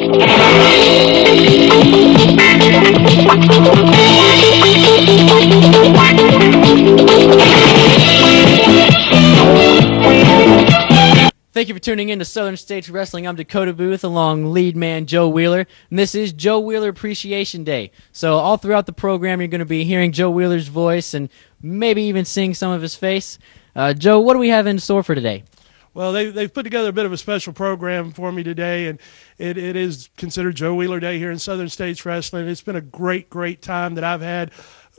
Thank you for tuning in to Southern States Wrestling. I'm Dakota Booth along lead man Joe Wheeler, and this is Joe Wheeler Appreciation Day. So all throughout the program, you're going to be hearing Joe Wheeler's voice and maybe even seeing some of his face. Joe, what do we have in store for today? Well, they've put together a bit of a special program for me today, and it is considered Joe Wheeler Day here in Southern States Wrestling. It's been a great time that I've had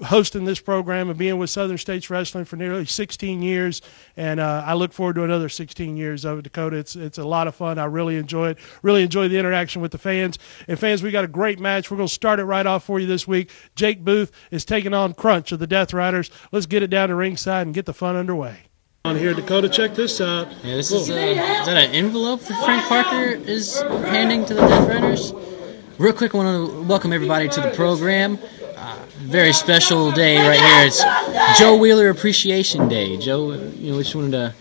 hosting this program and being with Southern States Wrestling for nearly 16 years, and I look forward to another 16 years of it, Dakota. It's a lot of fun. I really enjoy it. Really enjoy the interaction with the fans. And fans, we got a great match. We're going to start it right off for you this week. Jake Booth is taking on Krunch of the Death Riders. Let's get it down to ringside and get the fun underway. On here, Dakota, check this out. Yeah, this is that an envelope that Frank Parker is handing to the Death Riders? Real quick, I want to welcome everybody to the program. Very special day right here. It's Joe Wheeler Appreciation Day. Joe, we just wanted to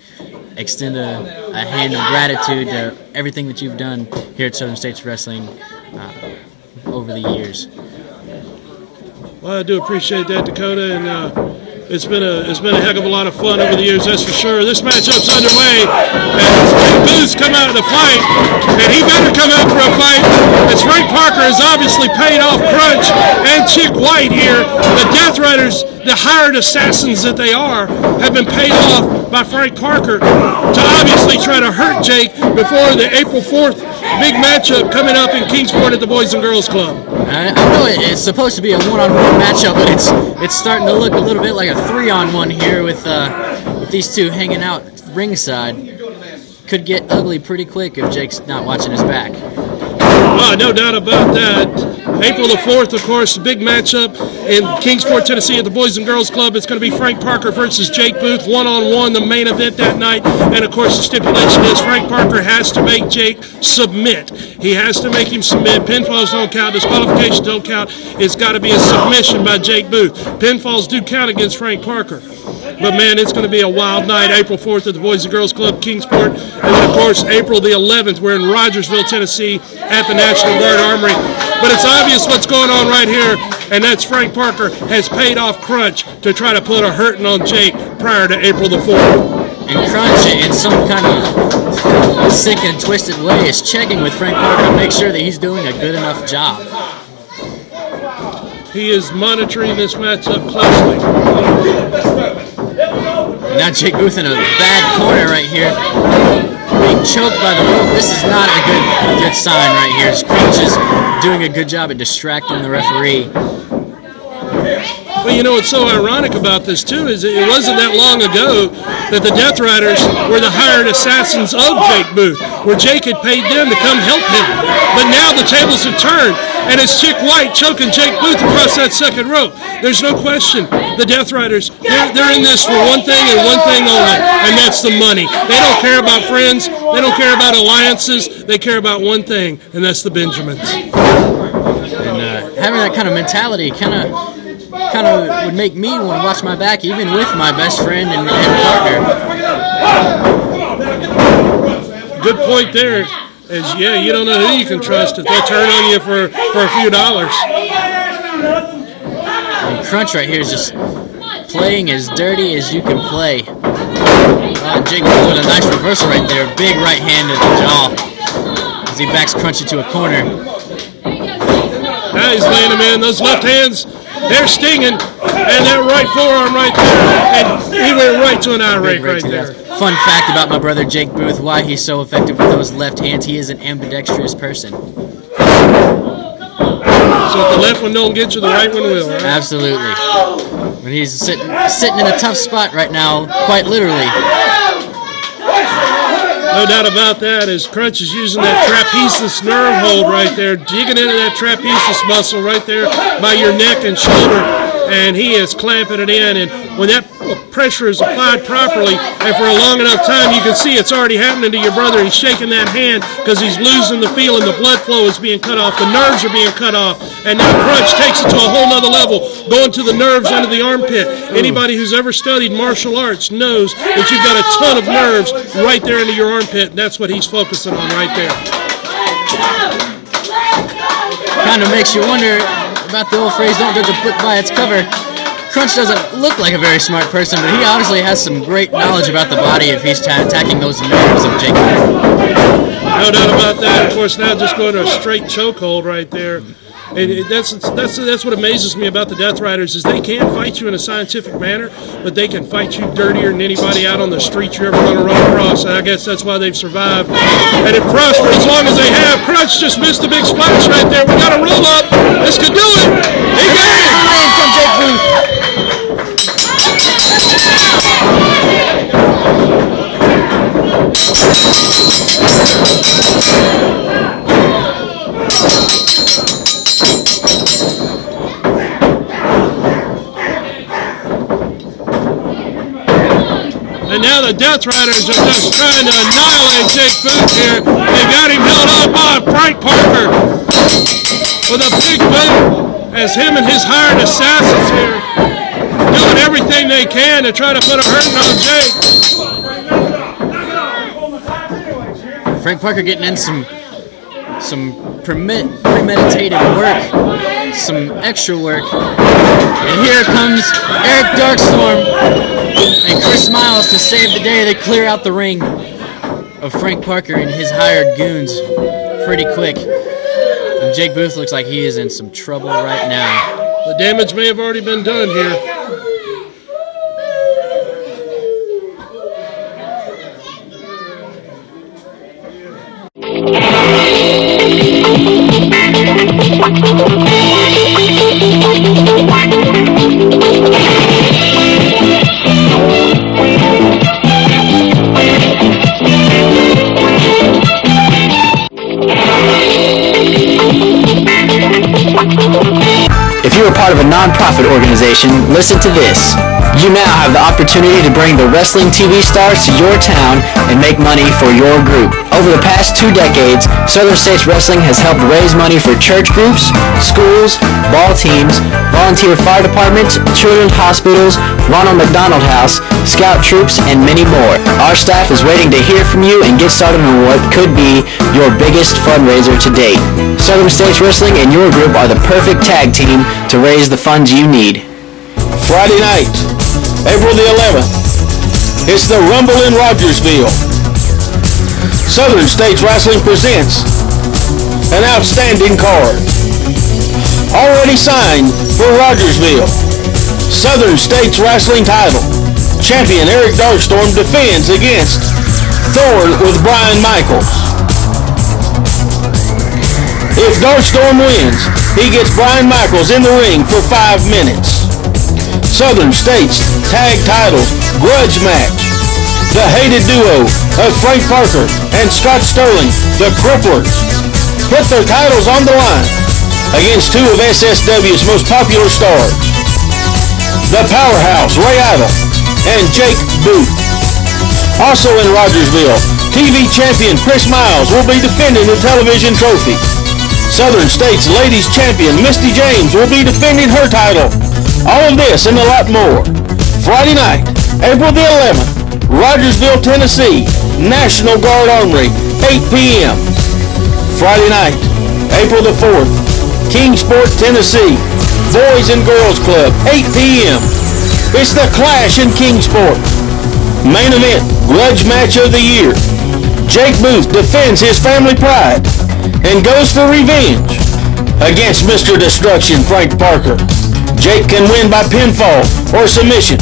extend a hand of gratitude to everything that you've done here at Southern States Wrestling over the years. Well, I do appreciate that, Dakota, and it's been a heck of a lot of fun over the years, that's for sure. This matchup's underway, and Jake Booth's come out of the fight, and he better come out for a fight, as Frank Parker has obviously paid off Krunch and Chick White here. The Death Riders, the hired assassins that they are, have been paid off by Frank Parker to obviously try to hurt Jake before the April 4th big matchup coming up in Kingsport at the Boys and Girls Club. I know it's supposed to be a one-on-one matchup, but it's starting to look a little bit like a three-on-one here with these two hanging out ringside. Could get ugly pretty quick if Jake's not watching his back. Oh, no doubt about that. April the 4th, of course, the big matchup in Kingsport, Tennessee at the Boys and Girls Club. It's going to be Frank Parker versus Jake Booth, one-on-one, the main event that night. And, of course, the stipulation is Frank Parker has to make Jake submit. He has to make him submit. Pinfalls don't count. Disqualifications don't count. It's got to be a submission by Jake Booth. Pinfalls do count against Frank Parker. But, man, it's going to be a wild night, April 4th at the Boys and Girls Club, Kingsport. And then, of course, April the 11th, we're in Rogersville, Tennessee at the National Guard Armory. But it's obvious what's going on right here, and that's Frank Parker has paid off Krunch to try to put a hurting on Jake prior to April the 4th. And Krunch, in some kind of sick and twisted way, is checking with Frank Parker to make sure that he's doing a good enough job. He is monitoring this matchup closely. Now Jake Booth in a bad corner right here, being choked by the rope. This is not a good sign right here. Krunch is doing a good job at distracting the referee. Well, you know what's so ironic about this, too, is it wasn't that long ago that the Death Riders were the hired assassins of Jake Booth, where Jake had paid them to come help him. But now the tables have turned, and it's Chick White choking Jake Booth across that second rope. There's no question the Death Riders, they're in this for one thing and one thing only, and that's the money. They don't care about friends. They don't care about alliances. They care about one thing, and that's the Benjamins. And having that kind of mentality kind of would make me want to watch my back, even with my best friend and partner. Good point there. Is, yeah, you don't know who you can trust if they turn on you for a few dollars. And Krunch right here is just playing as dirty as you can play. Jake with a nice reversal right there. Big right hand to the jaw as he backs Krunch into a corner. Now he's laying him in. Those left hands, they're stinging. And that right forearm right there. And he went right to an eye rake right there. Fun fact about my brother Jake Booth, why he's so effective with those left hands. He is an ambidextrous person. So if the left one don't get you, the right one will, right? Absolutely. And he's sitting in a tough spot right now, quite literally. No doubt about that, as Krunch is using that trapezius nerve hold right there, digging into that trapezius muscle right there by your neck and shoulder. And he is clamping it in, and when that pressure is applied properly and for a long enough time, you can see it's already happening to your brother. He's shaking that hand because he's losing the feeling. The blood flow is being cut off. The nerves are being cut off. And now Krunch takes it to a whole nother level, going to the nerves under the armpit. Anybody who's ever studied martial arts knows that you've got a ton of nerves right there into your armpit, and that's what he's focusing on right there. kind of makes you wonder about the old phrase, don't judge a book by its cover. Krunch doesn't look like a very smart person, but he obviously has some great knowledge about the body if he's attacking those nerves of Jake Booth. No doubt about that. Of course, now just going to a straight chokehold right there. And that's what amazes me about the Death Riders is they can fight you in a scientific manner, but they can fight you dirtier than anybody out on the street you're ever going to run across. And I guess that's why they've survived. And if crushed for as long as they have, Krunch just missed a big splash right there. We got to roll up. This could do it. He got it. From Jake Booth. And now the Death Riders are just trying to annihilate Jake Booth here. They got him held up by Frank Parker with a big boot as him and his hired assassins here doing everything they can to try to put a hurting on Jake. Frank Parker getting in some premeditated work, some extra work. And here comes Eric Darkstorm and Chris Miles to save the day. They clear out the ring of Frank Parker and his hired goons pretty quick. And Jake Booth looks like he is in some trouble right now. The damage may have already been done here. If you are part of a non-profit organization, listen to this. You now have the opportunity to bring the wrestling TV stars to your town and make money for your group. Over the past 2 decades, Southern States Wrestling has helped raise money for church groups, schools, ball teams, volunteer fire departments, children's hospitals, Ronald McDonald House, scout troops, and many more. Our staff is waiting to hear from you and get started on what could be your biggest fundraiser to date. Southern States Wrestling and your group are the perfect tag team to raise the funds you need. Friday night, April the 11th, it's the Rumble in Rogersville. Southern States Wrestling presents an outstanding card. Already signed for Rogersville. Southern States Wrestling title. Champion Eric Darkstorm defends against Thorne with Brian Michaels. If Darkstorm wins, he gets Brian Michaels in the ring for 5 minutes. Southern States Tag Titles Grudge Match. The hated duo of Frank Parker and Scott Sterling, the Cripplers, put their titles on the line against 2 of SSW's most popular stars, the Powerhouse Ray Idle and Jake Booth. Also in Rogersville, TV champion Chris Miles will be defending the television trophy. Southern States Ladies Champion Misty James will be defending her title. All of this and a lot more. Friday night, April the 11th, Rogersville, Tennessee, National Guard Armory, 8 p.m. Friday night, April the 4th, Kingsport, Tennessee, Boys and Girls Club, 8 p.m. It's the Clash in Kingsport. Main event, grudge match of the year. Jake Booth defends his family pride and goes for revenge against Mr. Destruction, Frank Parker. Jake can win by pinfall or submission,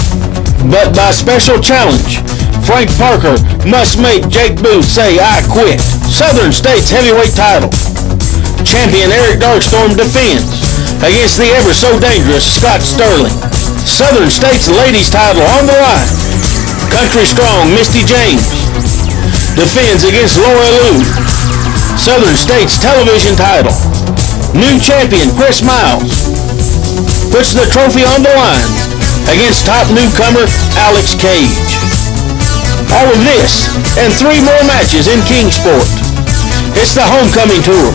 but by special challenge, Frank Parker must make Jake Booth say, "I quit." Southern States Heavyweight title. Champion Eric Darkstorm defends against the ever so dangerous Scott Sterling. Southern States Ladies title on the line. Country Strong Misty James defends against Laura Lou. Southern States Television title. New champion Chris Miles puts the trophy on the line against top newcomer Alex Cage. All of this and 3 more matches in Kingsport. It's the Homecoming Tour.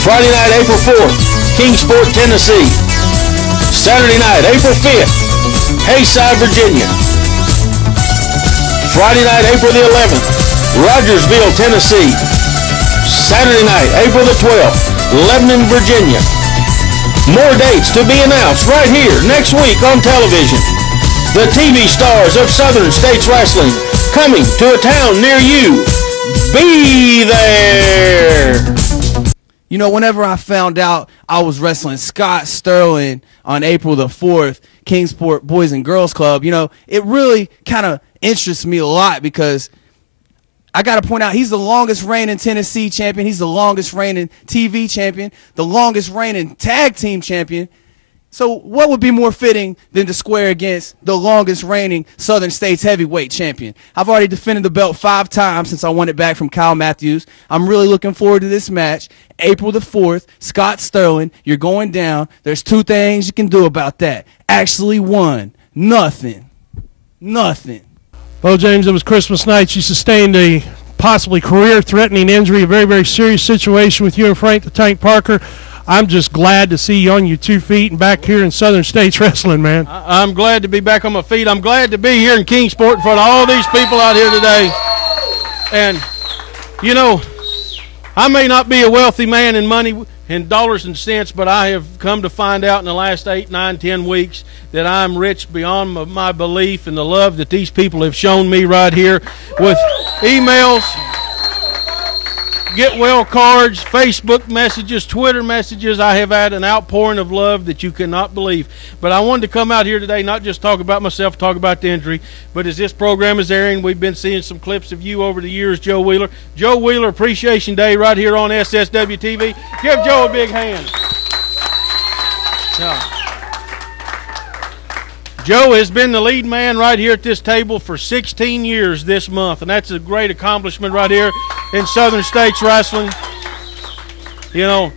Friday night, April 4th, Kingsport, Tennessee. Saturday night, April 5th, Hayside, Virginia. Friday night, April the 11th, Rogersville, Tennessee. Saturday night, April the 12th, Lebanon, Virginia. More dates to be announced right here next week on television. The TV stars of Southern States Wrestling coming to a town near you. Be there. You know, whenever I found out I was wrestling Scott Sterling on April the 4th, Kingsport Boys and Girls Club, you know, it really kind of interests me a lot because I got to point out he's the longest reigning Tennessee champion. He's the longest reigning TV champion, the longest reigning tag team champion. So what would be more fitting than to square against the longest reigning Southern States heavyweight champion? I've already defended the belt 5 times since I won it back from Kyle Matthews. I'm really looking forward to this match. April the 4th, Scott Sterling, you're going down. There's 2 things you can do about that. Actually 1, nothing. Nothing. Beau James, it was Christmas night. You sustained a possibly career-threatening injury, a very, very serious situation with you and Frank the Tank Parker. I'm just glad to see you on your 2 feet and back here in Southern States Wrestling, man. I'm glad to be back on my feet. I'm glad to be here in Kingsport in front of all these people out here today. And, you know, I may not be a wealthy man in money, in dollars and cents, but I have come to find out in the last 8, 9, 10 weeks that I'm rich beyond my belief, and the love that these people have shown me right here with emails, get well cards, Facebook messages, Twitter messages. I have had an outpouring of love that you cannot believe. But I wanted to come out here today, not just talk about myself, talk about the injury, but as this program is airing, we've been seeing some clips of you over the years, Joe Wheeler. Joe Wheeler Appreciation Day right here on SSW TV. Give Joe a big hand. Now, Joe has been the lead man right here at this table for 16 years this month, and that's a great accomplishment right here in Southern States Wrestling. You know,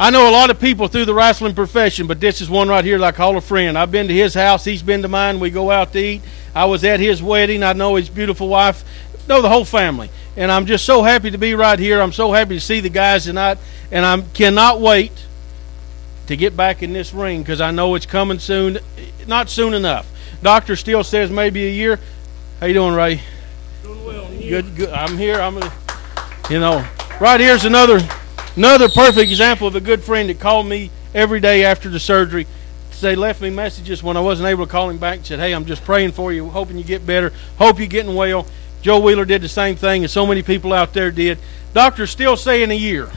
I know a lot of people through the wrestling profession, but this is one right here that I call a friend. I've been to his house. He's been to mine. We go out to eat. I was at his wedding. I know his beautiful wife. Know the whole family. And I'm just so happy to be right here. I'm so happy to see the guys tonight, and I cannot wait to get back in this ring because I know it's coming soon. Not soon enough. Doctor still says maybe a year. How you doing, Ray? Doing well. Good. I'm here. You know, right here's another perfect example of a good friend that called me every day after the surgery. They left me messages when I wasn't able to call him back and said, hey, I'm just praying for you, hoping you get better, hope you're getting well. Joe Wheeler did the same thing, and so many people out there did. Doctor's still saying a year.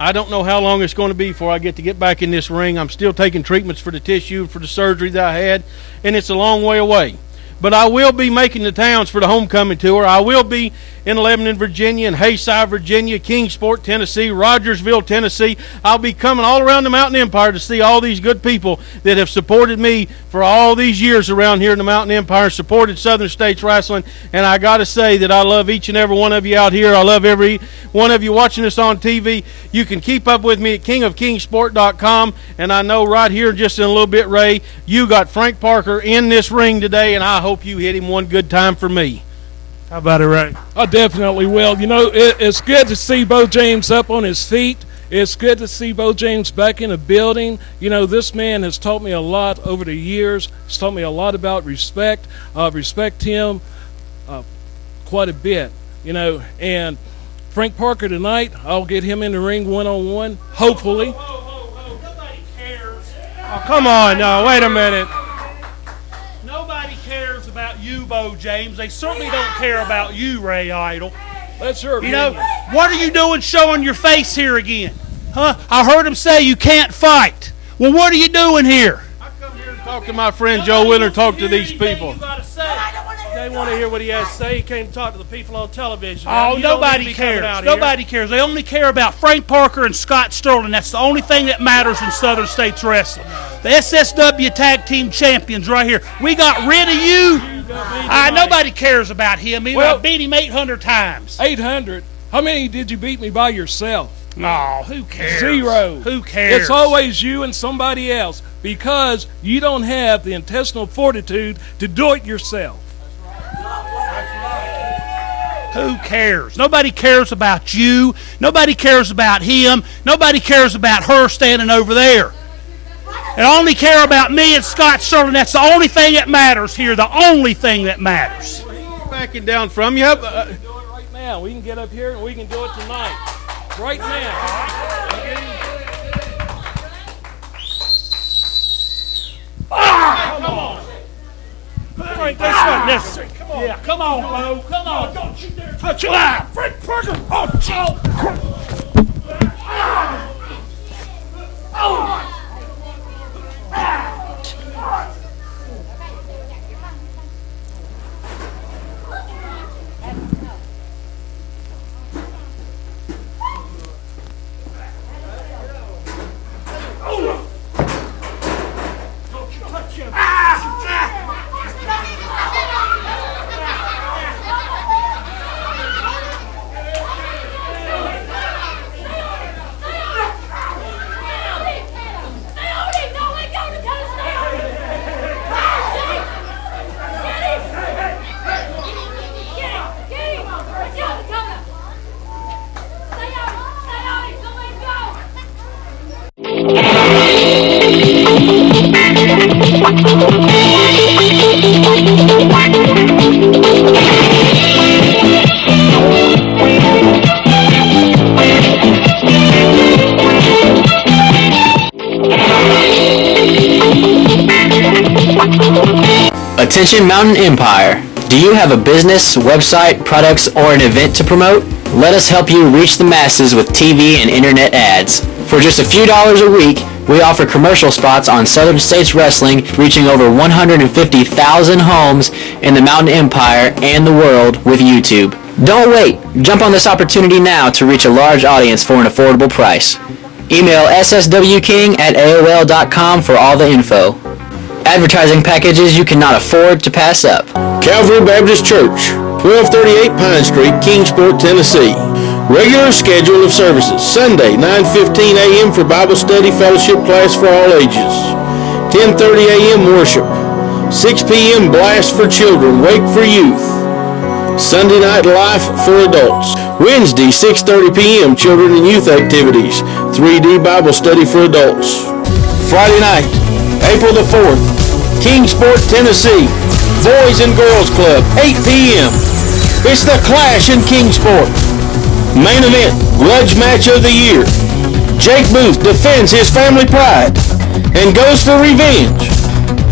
I don't know how long it's going to be before I get back in this ring. I'm still taking treatments for the tissue, for the surgery that I had, and it's a long way away. But I will be making the towns for the homecoming tour. I will be in Lebanon, Virginia, and Hayside, Virginia, Kingsport, Tennessee, Rogersville, Tennessee. I'll be coming all around the Mountain Empire to see all these good people that have supported me for all these years around here in the Mountain Empire, supported Southern States Wrestling. And I got to say that I love each and every one of you out here. I love every one of you watching us on TV. You can keep up with me at kingofkingsport.com. And I know right here just in a little bit, Ray, you got Frank Parker in this ring today, and I hope you hit him one good time for me. How about it, Ray? I definitely will. You know, it's good to see Beau James up on his feet. It's good to see Beau James back in the building. You know, this man has taught me a lot over the years. He's taught me a lot about respect. Respect him quite a bit, you know. And Frank Parker tonight, I'll get him in the ring one-on-one, hopefully. Nobody cares. Oh, come on. No, wait a minute. Nobody cares about you, Beau James. They certainly don't care about you, Ray Idol. That's your You opinion. know, what are you doing showing your face here again? Huh? I heard him say you can't fight. Well, what are you doing here? I come here to talk to my friend Joe Wheeler and talk to these people. They want to hear what he has to say. He came to talk to the people on television. Oh, nobody cares. Nobody cares. They only care about Frank Parker and Scott Sterling. That's the only thing that matters in Southern States Wrestling. The SSW Tag Team Champions right here. We got rid of you. Nobody cares about him. I beat him 800 times. 800? How many did you beat me by yourself? No, who cares? 0. Who cares? It's always you and somebody else because you don't have the intestinal fortitude to do it yourself. Who cares? Nobody cares about you. Nobody cares about him. Nobody cares about her standing over there. They only care about me and Scott Sterling. That's the only thing that matters here. The only thing that matters. Backing down from you. We can do it right now. We can get up here and we can do it tonight. Right now. Come on. Frank, that's not necessary. Come on. Yeah, come on, Beau. Come on. Don't you dare touch your eye. Frank Parker. Oh, Attention Mountain Empire. Do you have a business, website, products, or an event to promote? Let us help you reach the masses with TV and internet ads. For just a few dollars a week, we offer commercial spots on Southern States Wrestling, reaching over 150,000 homes in the Mountain Empire and the world with YouTube. Don't wait. Jump on this opportunity now to reach a large audience for an affordable price. Email sswking@aol.com for all the info. Advertising packages you cannot afford to pass up. Calvary Baptist Church, 1238 Pine Street, Kingsport, Tennessee. Regular schedule of services: Sunday, 9:15 a.m. for Bible study fellowship class for all ages. 10:30 a.m. worship. 6 p.m. blast for children, wake for youth. Sunday night life for adults. Wednesday, 6:30 p.m. children and youth activities. 3D Bible study for adults. Friday night, April the 4th, Kingsport, Tennessee, Boys and Girls Club, 8 p.m. It's the Clash in Kingsport. Main event, grudge match of the year. Jake Booth defends his family pride and goes for revenge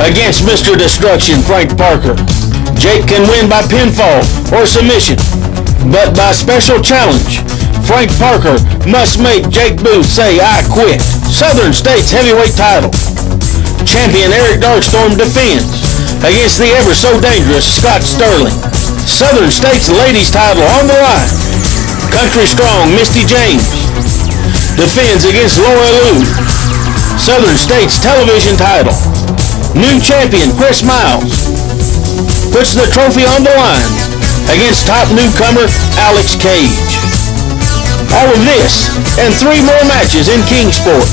against Mr. Destruction, Frank Parker. Jake can win by pinfall or submission, but by special challenge, Frank Parker must make Jake Booth say, "I quit." Southern States heavyweight title. Champion Eric Darkstorm defends against the ever so dangerous Scott Sterling. Southern States ladies title on the line. Country Strong Misty James defends against Laura Lou. Southern States television title. New champion Chris Miles puts the trophy on the line against top newcomer Alex Cage. All of this and 3 more matches in Kingsport.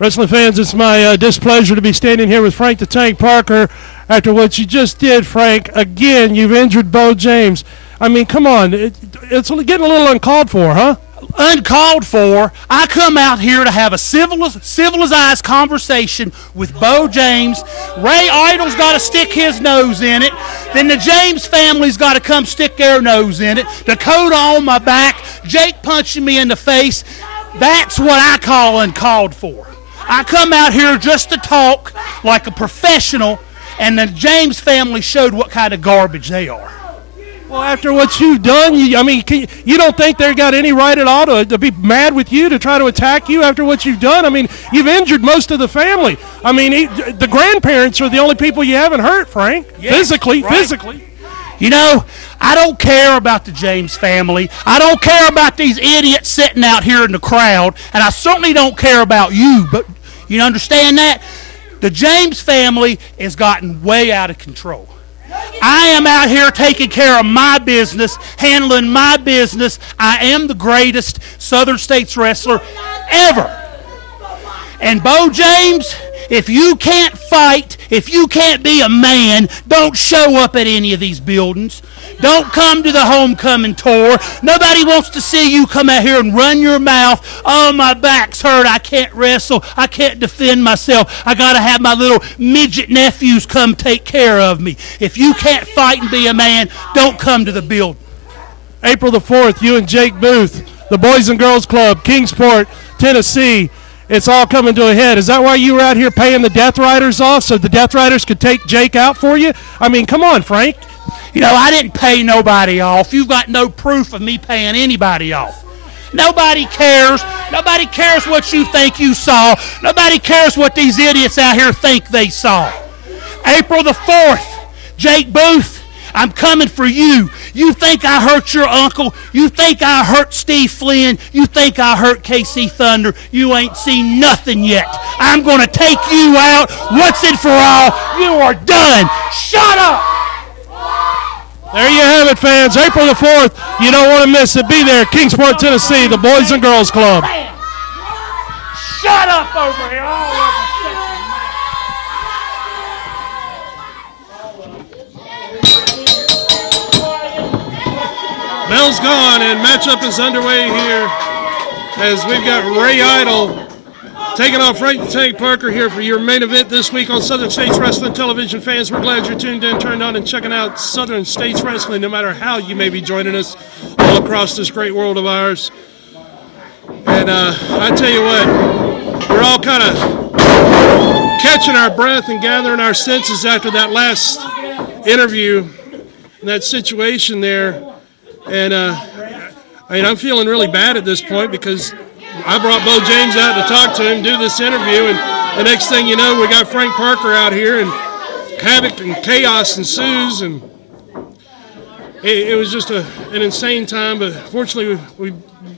Wrestling fans, it's my displeasure to be standing here with Frank the Tank Parker after what you just did, Frank. Again, you've injured Beau James. I mean, come on. It's getting a little uncalled for, huh? Uncalled for. I come out here to have a civilized conversation with Beau James. Ray Idol's got to stick his nose in it. Then the James family's got to come stick their nose in it. Dakota on my back. Jake punching me in the face. That's what I call uncalled for. I come out here just to talk like a professional, and the James family showed what kind of garbage they are. Well, after what you've done, you don't think they got any right at all to be mad with you, to try to attack you after what you've done? I mean, you've injured most of the family. I mean, the grandparents are the only people you haven't hurt, Frank. Yes, physically. You know, I don't care about the James family. I don't care about these idiots sitting out here in the crowd, and I certainly don't care about you, but you understand that? The James family has gotten way out of control. I am out here taking care of my business, handling my business. I am the greatest Southern States wrestler ever. And Beau James, if you can't fight, if you can't be a man, don't show up at any of these buildings. Don't come to the homecoming tour. Nobody wants to see you come out here and run your mouth. Oh, my back's hurt. I can't wrestle. I can't defend myself. I got to have my little midget nephews come take care of me. If you can't fight and be a man, don't come to the building. April the 4th, you and Jake Booth, the Boys and Girls Club, Kingsport, Tennessee. It's all coming to a head. Is that why you were out here paying the Death Riders off so the Death Riders could take Jake out for you? I mean, come on, Frank. You know, I didn't pay nobody off. You've got no proof of me paying anybody off. Nobody cares. Nobody cares what you think you saw. Nobody cares what these idiots out here think they saw. April the 4th, Jake Booth, I'm coming for you. You think I hurt your uncle? You think I hurt Steve Flynn? You think I hurt KC Thunder? You ain't seen nothing yet. I'm going to take you out once and for all. You are done. Shut up! There you have it, fans. April the 4th. You don't want to miss it. Be there. Kingsport, Tennessee, the Boys and Girls Club. Shut up over here. All of you. Bell's gone, and matchup is underway here as we've got Ray Idol taking off Frank the Tank Parker here for your main event this week on Southern States Wrestling Television. Fans, we're glad you're tuned in, turned on, and checking out Southern States Wrestling, no matter how you may be joining us all across this great world of ours. And I tell you what, we're all kind of catching our breath and gathering our senses after that last interview and that situation there. And I mean, I'm feeling really bad at this point because I brought Beau James out to talk to him, do this interview, and the next thing you know, we got Frank Parker out here, and havoc and chaos ensues, and it was just an insane time. But fortunately,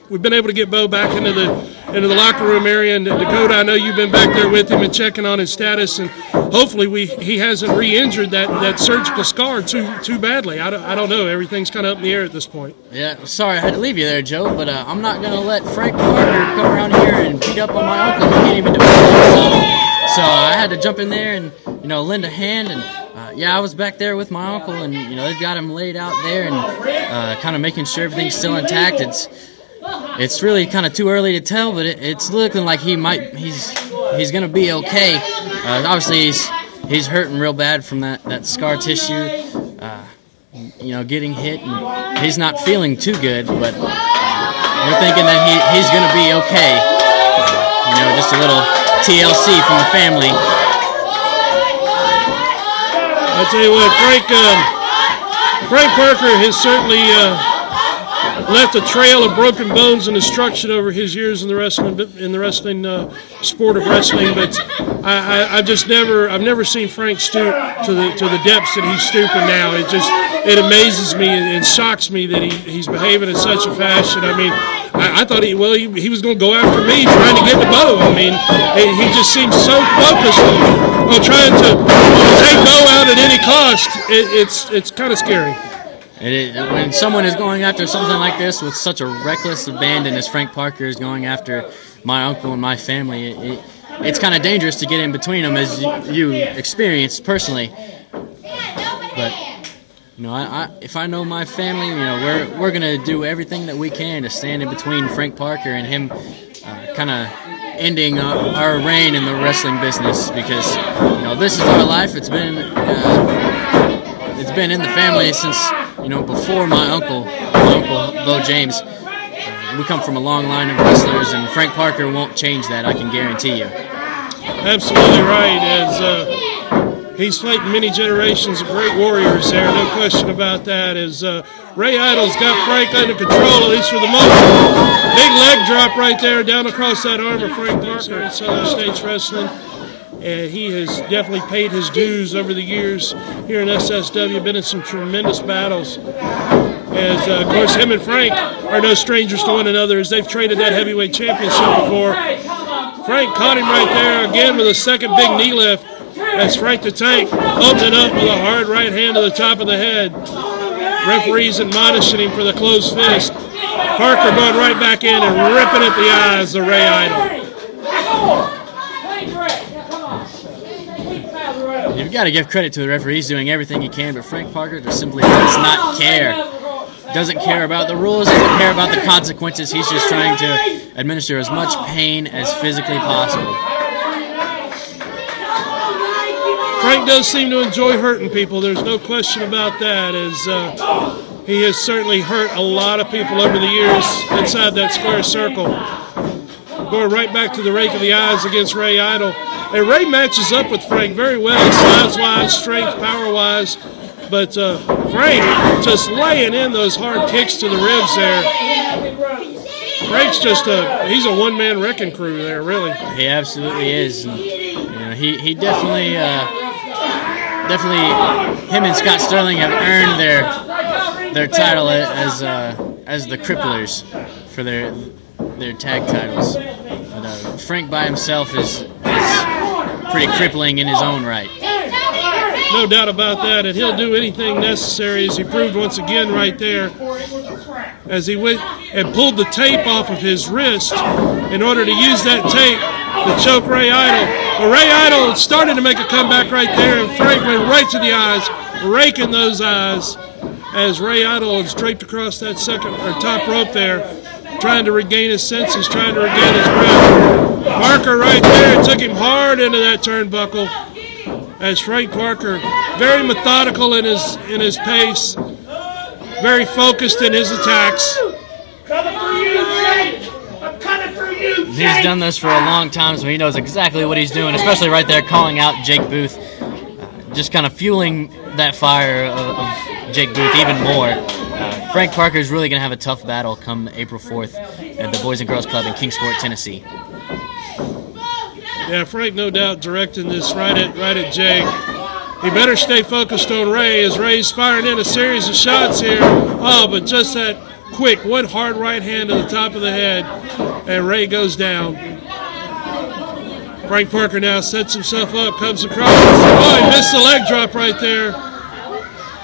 we've been able to get Beau back into the locker room area. And Dakota, I know you've been back there with him and checking on his status, and hopefully he hasn't re-injured that surgical scar too badly. I don't know. Everything's kind of up in the air at this point. Yeah, sorry I had to leave you there, Joe, but I'm not going to let Frank Parker come around here and beat up on my uncle who can't even defend himself. So I had to jump in there and, lend a hand. And, I was back there with my uncle, and, they've got him laid out there and kind of making sure everything's still intact. It's really kind of too early to tell, but it's looking like he's going to be okay. Obviously, he's hurting real bad from that scar tissue, getting hit, and he's not feeling too good, but we're thinking that he's going to be okay. Just a little TLC from the family. I'll tell you what, Frank Parker has certainly left a trail of broken bones and destruction over his years in the wrestling sport of wrestling. But I've never seen Frank stoop to the depths that he's stooping now. It amazes me and shocks me that he's behaving in such a fashion. I mean, I thought he was going to go after me, trying to get the Beau. I mean, he just seems so focused on trying to take Beau out at any cost. It's kind of scary. When someone is going after something like this with such a reckless abandon as Frank Parker is going after my uncle and my family, it's kind of dangerous to get in between them, as you experienced personally. But if I know my family, we're gonna do everything that we can to stand in between Frank Parker and him, kind of ending our reign in the wrestling business, because this is our life. It's been in the family since before my uncle Beau James. We come from a long line of wrestlers, and Frank Parker won't change that, I can guarantee you. Absolutely right. As he's fighting many generations of great warriors there, no question about that. As Ray Idol's got Frank under control, at least for the moment. Big leg drop right there down across that arm of Frank Parker in Southern States Wrestling. And he has definitely paid his dues over the years here in SSW, been in some tremendous battles. As, of course, him and Frank are no strangers to one another, as they've traded that heavyweight championship before. Frank caught him right there again with a second big knee lift. as Frank the Tank opened up with a hard right hand to the top of the head. Referees admonishing him for the closed fist. Parker going right back in and ripping at the eyes of Ray Idol. You've got to give credit to the referees doing everything he can, but Frank Parker just simply does not care. Doesn't care about the rules, doesn't care about the consequences. He's just trying to administer as much pain as physically possible. Frank does seem to enjoy hurting people. There's no question about that, as he has certainly hurt a lot of people over the years inside that square circle. Going right back to the rake of the eyes against Ray Idol. And Ray matches up with Frank very well, size-wise, strength, power-wise. But Frank just laying in those hard kicks to the ribs there. Frank's just he's a one-man wrecking crew there, really. He absolutely is. And, he definitely, him and Scott Sterling have earned their title as the Cripplers for their tag titles. But Frank by himself is pretty crippling in his own right. No doubt about that, and he'll do anything necessary, as he proved once again right there, as he went and pulled the tape off of his wrist in order to use that tape to choke Ray Idol. But Ray Idol started to make a comeback right there, and Frank went right to the eyes, raking those eyes, as Ray Idol is draped across that top rope there, trying to regain his senses, trying to regain his breath. Parker right there took him hard into that turnbuckle, as Frank Parker, very methodical in his pace, very focused in his attacks. Coming for you, Jake! I'm coming for you, Jake! He's done this for a long time, so he knows exactly what he's doing, especially right there calling out Jake Booth, just kind of fueling that fire of Jake Booth even more. Frank Parker is really going to have a tough battle come April 4th at the Boys and Girls Club in Kingsport, Tennessee. Yeah, Frank no doubt directing this right at Jake. He better stay focused on Ray, as Ray's firing in a series of shots here. Oh, but just that quick, one hard right hand to the top of the head, and Ray goes down. Frank Parker now sets himself up, comes across. Oh, he missed the leg drop right there,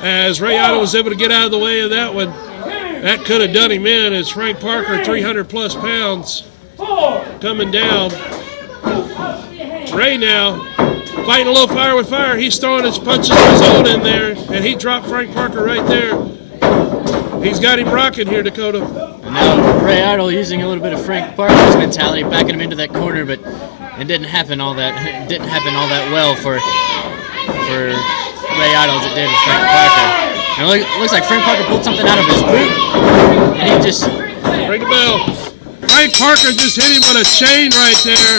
as Ray Idol was able to get out of the way of that one. That could have done him in, as Frank Parker, 300-plus pounds, coming down. Ray now fighting a little fire with fire. He's throwing his punches of his own in there, and he dropped Frank Parker right there. He's got him rocking here, Dakota. And now Ray Idol using a little bit of Frank Parker's mentality, backing him into that corner, but it didn't happen all that well for Ray Idol as it did with Frank Parker. And it looks like Frank Parker pulled something out of his boot, and he just ring the bell. Frank Parker just hit him with a chain right there.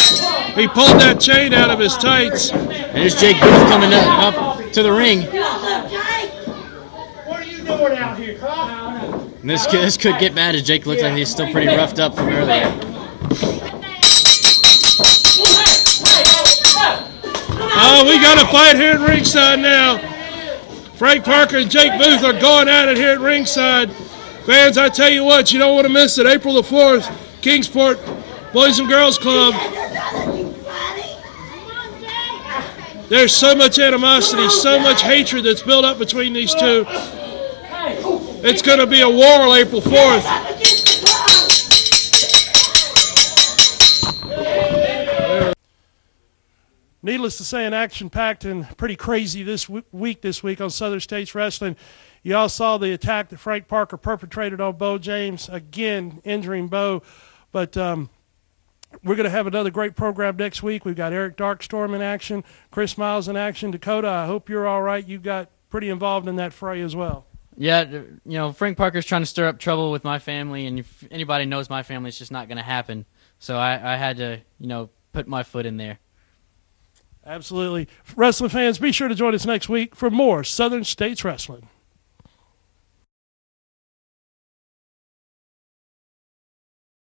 He pulled that chain out of his tights. And there's Jake Booth coming up to the ring. What are you doing out here, huh? And this could get bad, as Jake looks like he's still pretty roughed up from earlier. Oh, we got a fight here at ringside now. Frank Parker and Jake Booth are going at it here at ringside. Fans, I tell you what, you don't want to miss it. April the 4th, Kingsport Boys and Girls Club. There's so much animosity, so much hatred that's built up between these two. It's going to be a war April 4th. Needless to say, an action-packed and pretty crazy this week on Southern States Wrestling. You all saw the attack that Frank Parker perpetrated on Beau James, again injuring Beau. But we're going to have another great program next week. We've got Eric Darkstorm in action, Chris Miles in action. Dakota, I hope you're all right. You got pretty involved in that fray as well. Yeah, Frank Parker's trying to stir up trouble with my family, and if anybody knows my family, it's just not going to happen. So I had to, put my foot in there. Absolutely. Wrestling fans, be sure to join us next week for more Southern States Wrestling.